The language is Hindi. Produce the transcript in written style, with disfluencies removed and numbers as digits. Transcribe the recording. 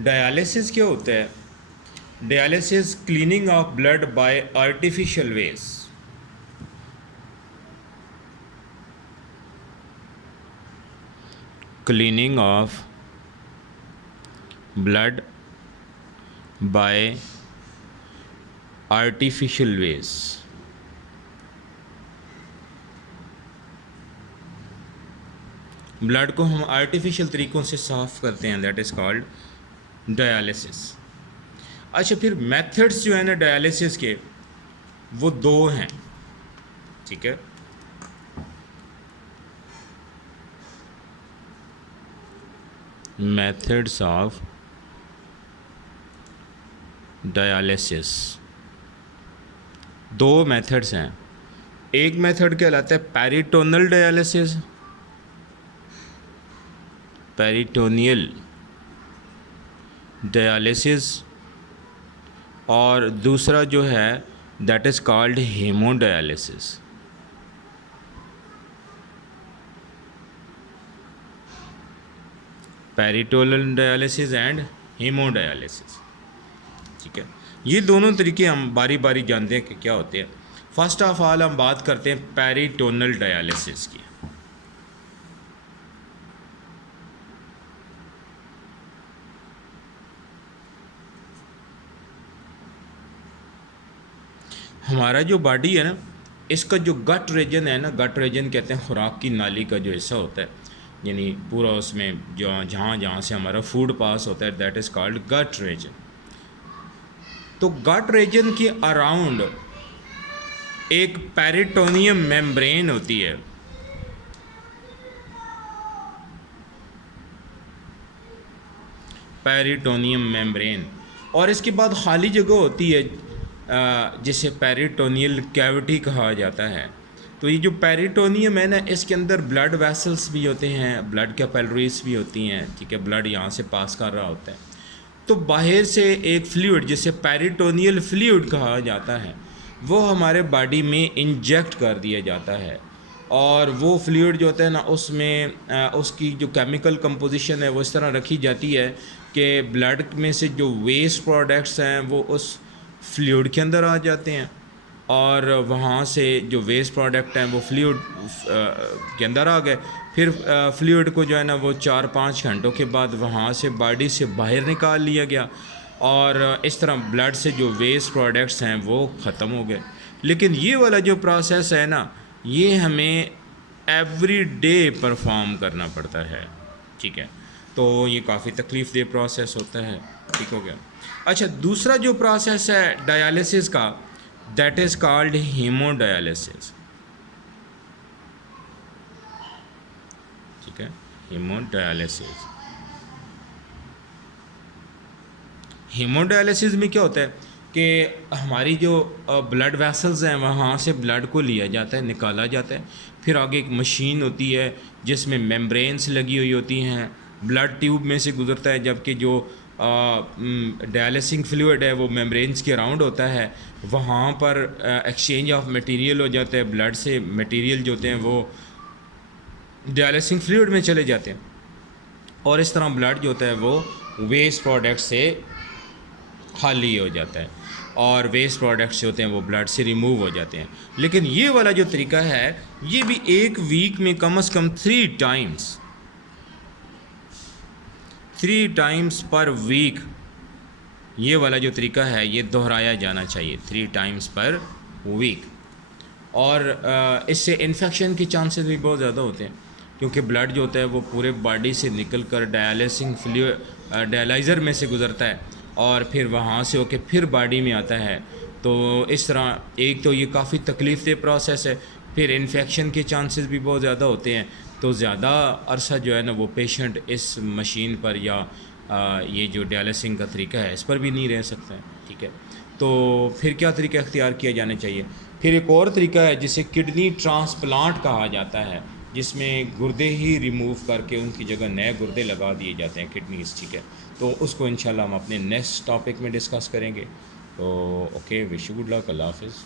डायलिसिस क्या होता है? Dialysis cleaning of blood by artificial ways. Cleaning of blood by artificial ways. Blood को हम आर्टिफिशियल तरीक़ों से साफ़ करते हैं, दैट इज़ कॉल्ड डायलिसिस। अच्छा, फिर मेथड्स जो है ना डायलिसिस के, वो दो हैं, ठीक है। मेथड्स ऑफ डायलिसिस, दो मेथड्स हैं। एक मेथड कहलाता है पेरिटोनल डायलिसिस, पेरिटोनियल डायलिसिस, और दूसरा जो है that is called hemodialysis. Peritoneal dialysis and hemodialysis, ठीक है। ये दोनों तरीके हम बारी बारी जानते हैं कि क्या होते हैं। फर्स्ट ऑफ ऑल हम बात करते हैं पेरिटोनल डायलिसिस की। हमारा जो बॉडी है ना, इसका जो गट रीजन है ना, गट रीजन कहते हैं खुराक की नाली का जो हिस्सा होता है, यानी पूरा उसमें जो जहाँ जहाँ से हमारा फूड पास होता है, that is called gut region. तो गट रीजन के अराउंड एक पेरिटोनियम मेम्ब्रेन होती है। पेरिटोनियम मेम्ब्रेन, और इसके बाद खाली जगह होती है जिसे पेरिटोनियल कैविटी कहा जाता है। तो ये जो पेरिटोनियम है ना, इसके अंदर ब्लड वेसल्स भी होते हैं, ब्लड कैपिलरीज भी होती हैं, ठीक है। ब्लड यहाँ से पास कर रहा होता है। तो बाहर से एक फ्लूइड जिसे पेरिटोनियल फ्लूइड कहा जाता है, वो हमारे बॉडी में इंजेक्ट कर दिया जाता है। और वो फ्लूइड जो होता है ना, उसमें उसकी जो केमिकल कंपोजिशन है वो इस तरह रखी जाती है कि ब्लड में से जो वेस्ट प्रोडक्ट्स हैं वो उस फ्लूइड के अंदर आ जाते हैं, और वहाँ से जो वेस्ट प्रोडक्ट हैं वो फ्लूइड के अंदर आ गए। फिर फ्लूइड को जो है ना वो 4-5 घंटों के बाद वहाँ से बॉडी से बाहर निकाल लिया गया, और इस तरह ब्लड से जो वेस्ट प्रोडक्ट्स हैं वो ख़त्म हो गए। लेकिन ये वाला जो प्रोसेस है ना, ये हमें एवरी डे परफॉर्म करना पड़ता है, ठीक है। तो ये काफ़ी तकलीफ़ दे प्रोसेस होता है, ठीक हो गया। अच्छा, दूसरा जो प्रोसेस है डायलिसिस का, दैट इज़ कॉल्ड हेमोडायलिसिस, ठीक है। हेमोडायलिसिस, हेमोडायलिसिस में क्या होता है कि हमारी जो ब्लड वेसल्स हैं वहाँ से ब्लड को लिया जाता है, निकाला जाता है। फिर आगे एक मशीन होती है जिसमें मेम्ब्रेन्स लगी हुई होती हैं, ब्लड ट्यूब में से गुजरता है, जबकि जो डायलिसिंग फ्लूइड है वो मेम्ब्रेन्स के अराउंड होता है। वहाँ पर एक्सचेंज ऑफ मटेरियल हो जाता है, ब्लड से मटेरियल जो होते हैं वो डायलिसिंग फ्लूइड में चले जाते हैं, और इस तरह ब्लड जो होता है वो वेस्ट प्रोडक्ट से खाली हो जाता है, और वेस्ट प्रोडक्ट्स होते हैं वो ब्लड से रिमूव हो जाते हैं। लेकिन ये वाला जो तरीका है, ये भी एक वीक में कम से कम 3 टाइम्स पर वीक, ये वाला जो तरीका है ये दोहराया जाना चाहिए 3 टाइम्स पर वीक। और इससे इन्फेक्शन के चांसेस भी बहुत ज़्यादा होते हैं, क्योंकि ब्लड जो होता है वो पूरे बॉडी से निकल कर डायलाइज़र में से गुज़रता है, और फिर वहाँ से होके फिर बॉडी में आता है। तो इस तरह एक तो ये काफ़ी तकलीफ़देह प्रोसेस है, फिर इन्फेक्शन के चांसेस भी बहुत ज़्यादा होते हैं। तो ज़्यादा अरसा जो है ना वो पेशेंट इस मशीन पर या ये जो डायलिसिंग का तरीका है इस पर भी नहीं रह सकते हैं, ठीक है। तो फिर क्या तरीका इख्तियार किया जाना चाहिए? फिर एक और तरीका है जिसे किडनी ट्रांसप्लांट कहा जाता है, जिसमें गुर्दे ही रिमूव करके उनकी जगह नए गुर्दे लगा दिए जाते हैं, किडनीज़, ठीक है। तो उसको इंशाल्लाह हम अपने नेक्स्ट टॉपिक में डिस्कस करेंगे। तो okay, wish you good luck, अल्लाह हाफ़िज़।